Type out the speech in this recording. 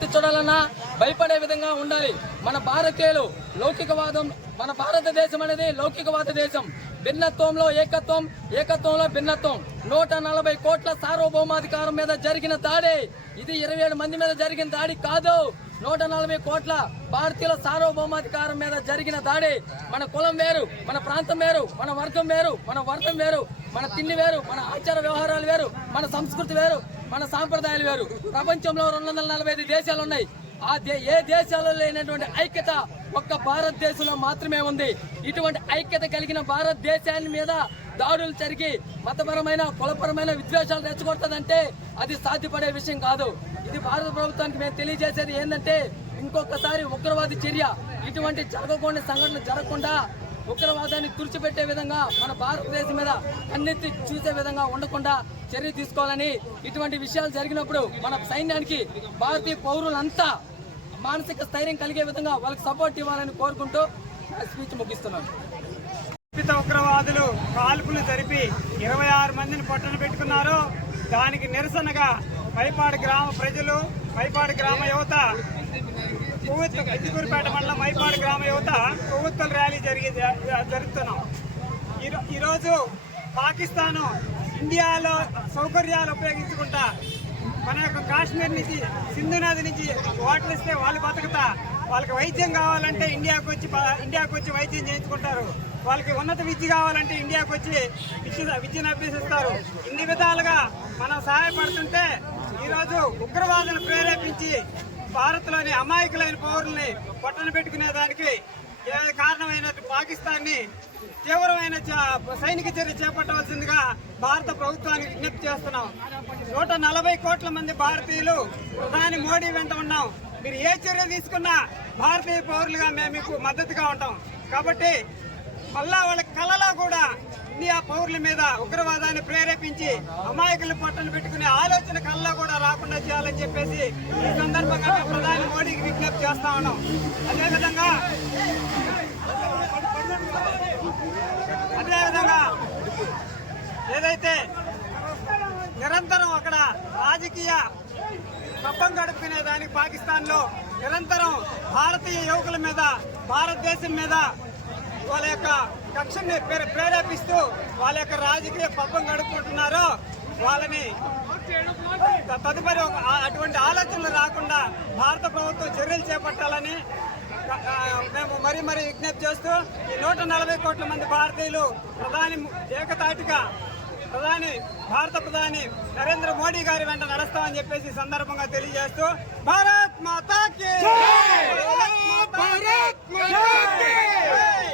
চড়ালো না భయపడే విధంగా ఉండాలి. మన భారతీయులు లౌకికవాదం మన భారతదేశం అనేది లౌకికవాద దేశం. భిన్నత్వంలో ఏకత్వం ఏకత్వంలో భిన్నత్వం. నూట నలభై కోట్ల సార్వభౌమాధికారం మీద జరిగిన దాడి. ఇది ఇరవై ఏడు మంది మీద జరిగిన దాడి కాదు. నూట నలభై కోట్ల భారతీయుల సార్వభౌమాధికారం మీద జరిగిన దాడి. మన కులం వేరు మన ప్రాంతం వేరు మన వర్గం వేరు మన వర్గం వేరు మన తిండి వేరు మన ఆచార వ్యవహారాలు వేరు మన సంస్కృతి వేరు మన సాంప్రదాయాలు వేరు. ప్రపంచంలో రెండు వందల నలభై ఐదు దేశాలు ఉన్నాయి ఆ దే ఏ దేశాలలో లేనటువంటి ఐక్యత ఒక్క భారతదేశంలో మాత్రమే ఉంది. ఇటువంటి ఐక్యత కలిగిన భారతదేశాన్ని మీద దాడులు జరిగి మతపరమైన కులపరమైన విద్వేషాలు రెచ్చగొడుతుందంటే అది సాధ్యపడే విషయం కాదు. ఇది భారత ప్రభుత్వానికి మేము తెలియజేసేది ఏంటంటే ఇంకొకసారి ఉగ్రవాది చర్య ఇటువంటి జరగకుండా సంఘటనలు జరగకుండా ఉగ్రవాదాన్ని తుడిచిపెట్టే విధంగా మన భారతదేశం మీద కన్నెత్తి చూసే విధంగా ఉండకుండా చర్య తీసుకోవాలని ఇటువంటి విషయాలు జరిగినప్పుడు మన సైన్యానికి భారతీయ పౌరులంతా మానసిక స్థైర్యం కలిగే విధంగా వాళ్ళకి సపోర్ట్ ఇవ్వాలని కోరుకుంటూ స్పీచ్ ముగిస్తున్నాను. కల్పిత ఉగ్రవాదులు కాల్పులు జరిపి ఇరవై ఆరు మందిని పట్టణ పెట్టుకున్నారు. దానికి నిరసనగా పైపాడు గ్రామ ప్రజలు పైపాడు గ్రామ యువత కొవ్వొత్తు ఇదిగూరుపేట మండలం మైపాడు గ్రామ యువత కొవ్వొత్తుల ర్యాలీ జరిగింది. జరుపుతున్నాం. ఈరో- ఈరోజు పాకిస్తాను ఇండియాలో సౌకర్యాలు ఉపయోగించుకుంటా మన యొక్క కాశ్మీర్ నుంచి సింధు నది నుంచి వాటర్ ఇస్తే వాళ్ళు బతుకుతా. వాళ్ళకి వైద్యం కావాలంటే ఇండియాకి వచ్చి ఇండియాకు వచ్చి వైద్యం చేయించుకుంటారు. వాళ్ళకి ఉన్నత విద్య కావాలంటే ఇండియాకు వచ్చి విద్య విద్యను అభ్యసిస్తారు. ఇన్ని విధాలుగా మనం సహాయపడుతుంటే ఈరోజు ఉగ్రవాదులు ప్రేరేపించి భారత్లోని అమాయకులైన పౌరుల్ని పట్టణ పెట్టుకునే దానికి ఏ కారణమైన పాకిస్తాన్ని తీవ్రమైన చ- సైనిక చర్య చేపట్టవలసిందిగా భారత ప్రభుత్వానికి విజ్ఞప్తి చేస్తున్నాం. నూట నలభై కోట్ల మంది భారతీయులు ప్రధాని మోడీ వెంట ఉన్నాం. మీరు ఏ చర్య తీసుకున్నా భారతీయ పౌరులుగా మేము మీకు మద్దతుగా ఉంటాం. కాబట్టి మళ్ళా వాళ్ళ కళలో కూడా ఇండియా పౌరుల మీద ఉగ్రవాదాన్ని ప్రేరేపించి అమాయకులు పట్టణ పెట్టుకునే ఆలోచన కళ్ళలో కూడా రాకుండా చేయాలని చెప్పేసి ఈ సందర్భంగా మేము ప్రధాని మోడీకి విజ్ఞప్తి చేస్తా ఉన్నాం. అదేవిధంగా అదేవిధంగా ఏదైతే నిరంతరం అక్కడ రాజకీయ కప్పం గడుపుకునే దానికి పాకిస్తాన్లో నిరంతరం భారతీయ యువకుల మీద భారతదేశం మీద వాళ్ళ యొక్క కక్షని ప్రేరేపిస్తూ వాళ్ళ యొక్క రాజకీయ పబ్బం గడుపుకుంటున్నారో వాళ్ళని తదుపరి అటువంటి భారత ప్రభుత్వం చర్యలు చేపట్టాలని మేము మరీ మరీ విజ్ఞప్తి చేస్తూ ఈ నూట నలభై కోట్ల మంది భారతీయులు ప్రధాని ఏకతాటిగా ప్రధాని భారత ప్రధాని నరేంద్ర మోడీ గారి వెంట నడుస్తామని చెప్పేసి సందర్భంగా తెలియజేస్తూ భారత్ మాతాకి భారత్ మాతాకి జై!